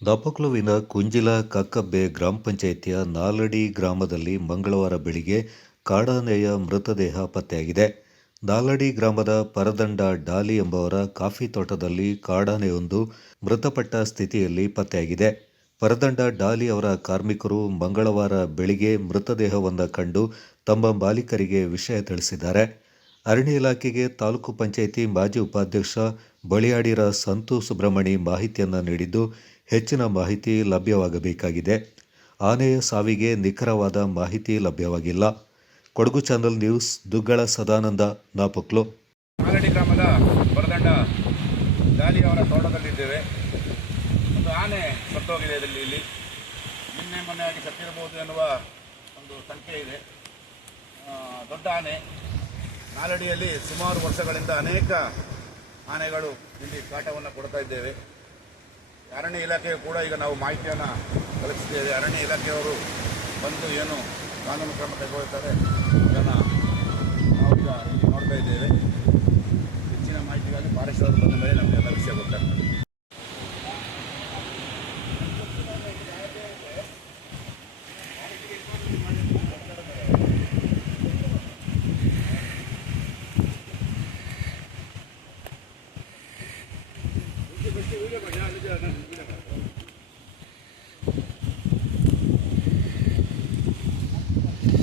ದಾಪಕ್ಲುವಿನ ಕುಂಜಿಲ ಕಕ್ಕಬ್ಬೆ ಗ್ರಾಮ ಪಂಚಾಯಿತಿಯ ನಾಲಡಿ ಗ್ರಾಮದಲ್ಲಿ ಮಂಗಳವಾರ ಬೆಳಿಗ್ಗೆ ಕಾಡಾನೆಯ ಮೃತದೇಹ ಪತ್ತೆಯಾಗಿದೆ. ನಾಲಡಿ ಗ್ರಾಮದ ಪರದಂಡ ಡಾಲಿ ಎಂಬವರ ಕಾಫಿ ತೋಟದಲ್ಲಿ ಕಾಡಾನೆಯೊಂದು ಮೃತಪಟ್ಟ ಸ್ಥಿತಿಯಲ್ಲಿ ಪತ್ತೆಯಾಗಿದೆ. ಪರದಂಡ ಡಾಲಿ ಅವರ ಕಾರ್ಮಿಕರು ಮಂಗಳವಾರ ಬೆಳಿಗ್ಗೆ ಮೃತದೇಹವನ್ನು ಕಂಡು ತಮ್ಮ ಮಾಲೀಕರಿಗೆ ವಿಷಯ ತಿಳಿಸಿದ್ದಾರೆ. ಅರಣ್ಯ ಇಲಾಖೆಗೆ ತಾಲೂಕು ಪಂಚಾಯಿತಿ ಮಾಜಿ ಉಪಾಧ್ಯಕ್ಷ ಬಳಿಯಾಡಿರ ಸಂತು ಸುಬ್ರಹ್ಮಣಿ ಮಾಹಿತಿಯನ್ನು ನೀಡಿದ್ದು, ಹೆಚ್ಚಿನ ಮಾಹಿತಿ ಲಭ್ಯವಾಗಬೇಕಾಗಿದೆ. ಆನೆಯ ಸಾವಿಗೆ ನಿಖರವಾದ ಮಾಹಿತಿ ಲಭ್ಯವಾಗಿಲ್ಲ. Kodagu channel news, Duggala Sadananda, Napoklu. ನಾಲಡಿ ಗ್ರಾಮದ ಪರದಂಡ ಡಾಲಿ ಅವರ ತೋಟದಲ್ಲಿದ್ದೇವೆ. ಒಂದು ಆನೆ ಸತ್ತೋಗಿದೆ. ಇಲ್ಲಿ ನಿನ್ನೆ ಮೊನ್ನೆಯಾಗಿ ಸತ್ತಿರಬಹುದು ಎನ್ನುವ ಒಂದು ಸಂಖ್ಯೆ ಇದೆ. ದೊಡ್ಡ ಆನೆ. ನಾಲಡಿಯಲ್ಲಿ ಸುಮಾರು ವರ್ಷಗಳಿಂದ ಅನೇಕ ಆನೆಗಳು ಇಲ್ಲಿ ಕಾಟವನ್ನು ಕೊಡ್ತಾ ಇದ್ದೇವೆ. ಅರಣ್ಯ ಇಲಾಖೆಯು ಕೂಡ ಈಗ ನಾವು ಮಾಹಿತಿಯನ್ನು ಕಳಿಸಿದ್ದೇವೆ. ಅರಣ್ಯ ಇಲಾಖೆಯವರು ಬಂದು ಏನು ಕಾನೂನು ಕ್ರಮ ತೆಗೆದುಕೊಳ್ತಾರೆ ಅದನ್ನು ನಾವು ಈಗ ಇಲ್ಲಿ ನೋಡ್ತಾ ಇದ್ದೇವೆ. ಹೆಚ್ಚಿನ ಮಾಹಿತಿಗಾಗಿ ಫಾರೆಸ್ಟ್ ಅವರು ಬಂದ ಮೇಲೆ ನಮಗೆಲ್ಲ ವಿಷಯ ಗೊತ್ತಾಗ್ತದೆ.